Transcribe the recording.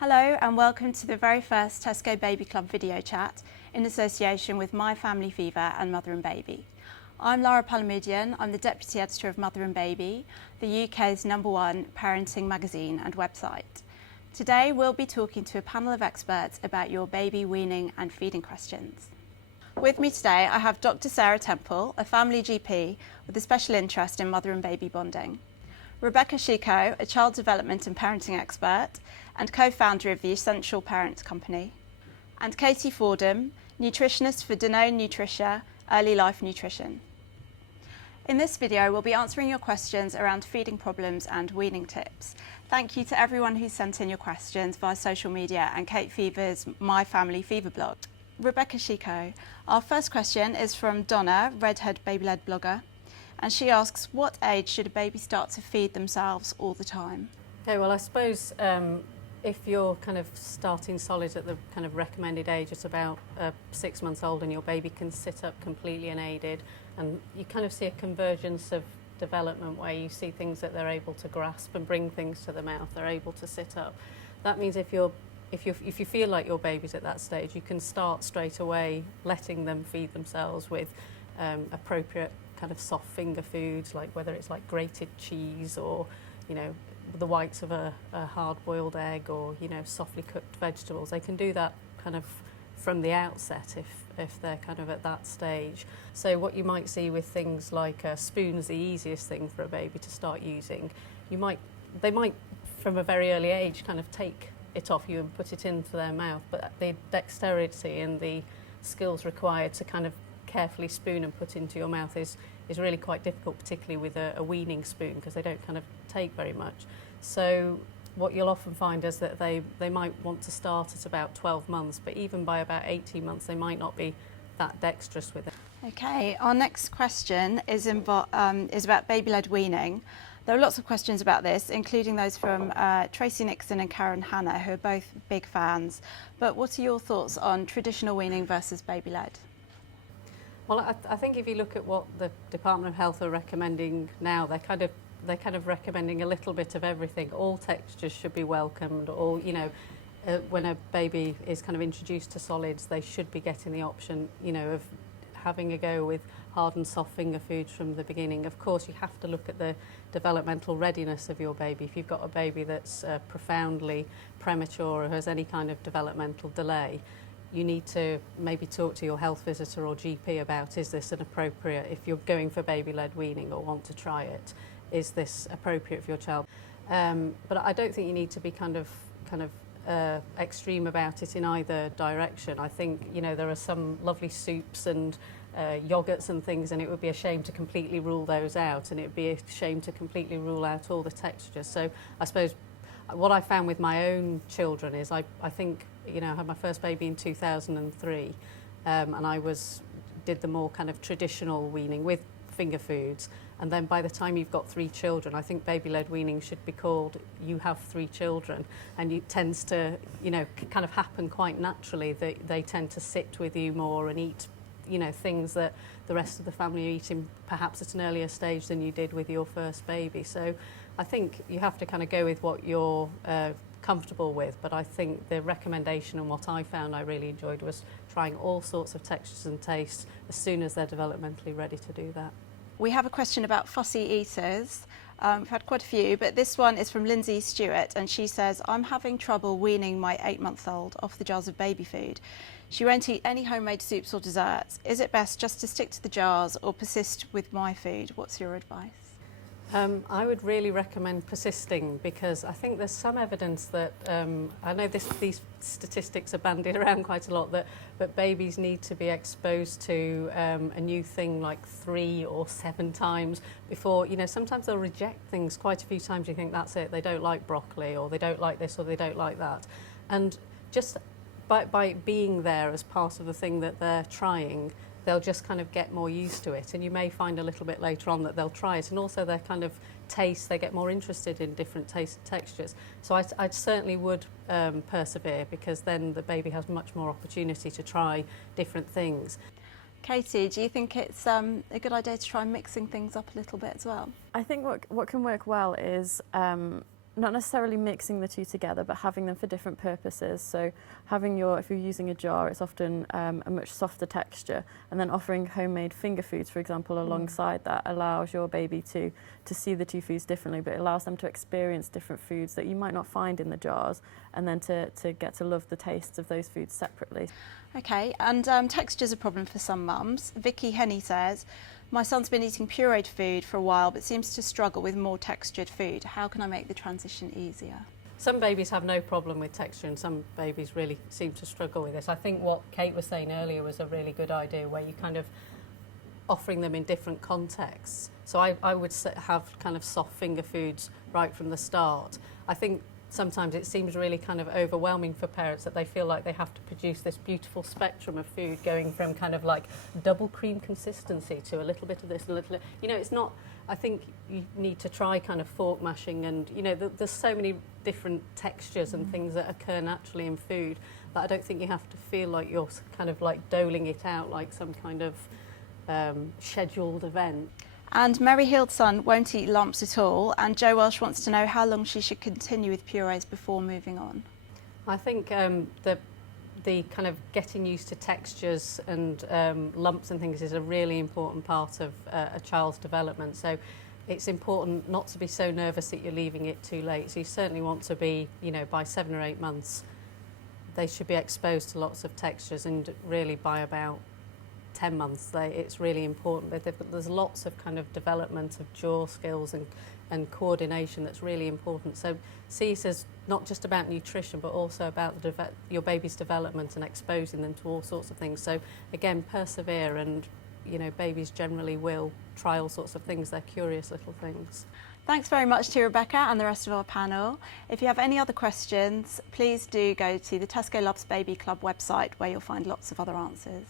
Hello and welcome to the very first Tesco Baby Club video chat in association with My Family Fever and Mother and Baby. I'm Laura Palamidian, I'm the Deputy Editor of Mother and Baby, the UK's #1 parenting magazine and website. Today we'll be talking to a panel of experts about your baby weaning and feeding questions. With me today I have Dr Sarah Temple, a family GP with a special interest in mother and baby bonding. Rebecca Chicot, a child development and parenting expert and co-founder of the Essential Parents Company. And Katie Fordham, nutritionist for Danone Nutricia, Early Life Nutrition. In this video, we'll be answering your questions around feeding problems and weaning tips. Thank you to everyone who sent in your questions via social media and Kate Fever's My Family Fever blog. Rebecca Chicot, our first question is from Donna, Redhead Baby-led blogger. And she asks, what age should a baby start to feed themselves all the time? Okay, well I suppose if you're kind of starting solids at the kind of recommended age, it's about 6 months old and your baby can sit up completely unaided, and you kind of see a convergence of development where you see things that they're able to grasp and bring things to the mouth, they're able to sit up. That means if you feel like your baby's at that stage, you can start straight away letting them feed themselves with appropriate kind of soft finger foods, like whether it's like grated cheese or, you know, the whites of a hard-boiled egg or, you know, softly cooked vegetables. They can do that kind of from the outset if they're kind of at that stage. So what you might see with things like spoons, the easiest thing for a baby to start using, they might from a very early age kind of take it off you and put it into their mouth, but the dexterity and the skills required to kind of carefully spoon and put into your mouth is really quite difficult, particularly with a weaning spoon, because they don't kind of take very much. So what you'll often find is that they might want to start at about 12 months, but even by about 18 months they might not be that dexterous with it. Okay, our next question is about baby-led weaning. There are lots of questions about this, including those from Tracy Nixon and Karen Hanna, who are both big fans. But what are your thoughts on traditional weaning versus baby-led? Well, I think if you look at what the Department of Health are recommending now, they're kind of recommending a little bit of everything. All textures should be welcomed. All, you know, when a baby is kind of introduced to solids, they should be getting the option, you know, of having a go with hard and soft finger foods from the beginning. Of course, you have to look at the developmental readiness of your baby. If you've got a baby that's profoundly premature or has any kind of developmental delay, you need to maybe talk to your health visitor or GP about, is this an appropriate, if you're going for baby-led weaning or want to try it, is this appropriate for your child? But I don't think you need to be kind of extreme about it in either direction. I think, you know, there are some lovely soups and yogurts and things, and it would be a shame to completely rule those out, and it would be a shame to completely rule out all the textures. So I suppose what I found with my own children is I think, you know, I had my first baby in 2003 and I did the more kind of traditional weaning with finger foods, and then by the time you've got 3 children, I think baby-led weaning should be called you have 3 children, and it tends to, you know, kind of happen quite naturally. They tend to sit with you more and eat, you know, things that the rest of the family are eating perhaps at an earlier stage than you did with your first baby. So I think you have to kind of go with what you're comfortable with, but I think the recommendation and what I found I really enjoyed was trying all sorts of textures and tastes as soon as they're developmentally ready to do that. We have a question about fussy eaters. We've had quite a few, but this one is from Lindsay Stewart, and she says, I'm having trouble weaning my 8-month-old off the jars of baby food. She won't eat any homemade soups or desserts. Is it best just to stick to the jars or persist with my food? What's your advice? I would really recommend persisting, because I think there's some evidence that, I know these statistics are bandied around quite a lot, but babies need to be exposed to a new thing like 3 or 7 times before, you know, sometimes they'll reject things quite a few times. You think that's it, they don't like broccoli, or they don't like this, or they don't like that. And just by being there as part of the thing that they're trying, they'll just kind of get more used to it, and you may find a little bit later on that they'll try it, and also their kind of taste, they get more interested in different taste textures. So I certainly would persevere, because then the baby has much more opportunity to try different things. Katie, do you think it's a good idea to try mixing things up a little bit as well? I think what can work well is not necessarily mixing the two together, but having them for different purposes. So having if you're using a jar, it's often a much softer texture, and then offering homemade finger foods, for example, alongside that allows your baby to see the two foods differently, but it allows them to experience different foods that you might not find in the jars, and then to get to love the tastes of those foods separately. Okay, and texture's a problem for some mums. Vicky Henny says, my son's been eating pureed food for a while but seems to struggle with more textured food. How can I make the transition easier? Some babies have no problem with texture and some babies really seem to struggle with this. I think what Kate was saying earlier was a really good idea, where you kind of offering them in different contexts. So I would have kind of soft finger foods right from the start. I think sometimes it seems really kind of overwhelming for parents that they feel like they have to produce this beautiful spectrum of food, going from kind of like double cream consistency to a little bit of this, a little, you know, it's not, I think you need to try kind of fork mashing, and you know, there's so many different textures and things that occur naturally in food that I don't think you have to feel like you're kind of like doling it out like some kind of scheduled event. And Mary Hildson won't eat lumps at all, and Jo Welsh wants to know how long she should continue with purees before moving on. I think the kind of getting used to textures and lumps and things is a really important part of a child's development. So it's important not to be so nervous that you're leaving it too late. So you certainly want to be, you know, by 7 or 8 months, they should be exposed to lots of textures, and really by about 10 months, it's really important. There's lots of kind of development of jaw skills and coordination that's really important. So CESE is not just about nutrition, but also about your baby's development and exposing them to all sorts of things. So again, persevere, and you know, babies generally will try all sorts of things. They're curious little things. Thanks very much to Rebecca and the rest of our panel. If you have any other questions, please do go to the Tesco Loves Baby Club website, where you'll find lots of other answers.